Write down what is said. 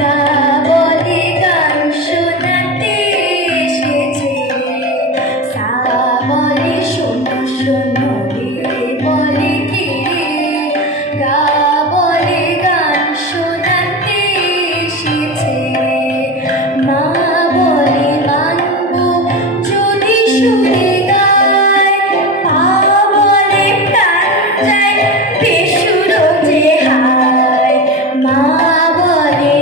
গা বলে গান শোনাতে এসেছে, সা বলে শোনো শোনো রে বলে কে, গা বলে গান শোনাতে এসেছে, মা বলে মানবো যদি সুরে গায়, পা বলে প্রাণ যায় বেসুরো যে হায়, মা বলে